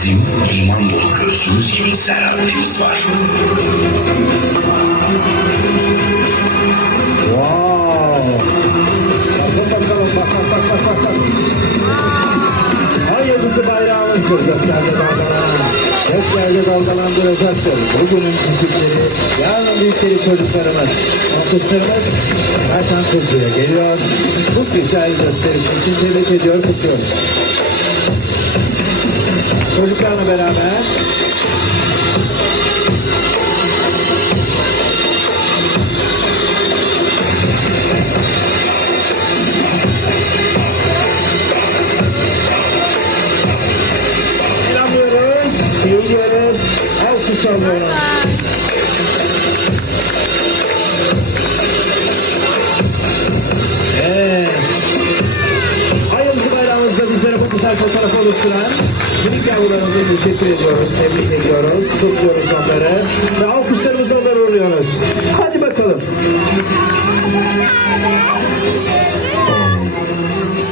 Bizim iman dolu göğsümüz gibi serhavetimiz var. Wow. Bakın bakalım bak bak bak bak bak. Dalgalandıracaktır. Bugünün küçükleri, yarın büyükleri çocuklarımız. O kızlarımız zaten kızıya geliyor. Bu güzel gösterisi için tebrik ediyor, kutluyoruz. Çocuklarla beraber selamlıyoruz, eğiliyoruz, alkış alıyoruz. Güzel fotoğraf oluşturan minik yavrularımıza teşekkür ediyoruz, tebrik ediyoruz, kutluyoruz onları ve alkışlarımızla onları uğurluyoruz. Hadi bakalım.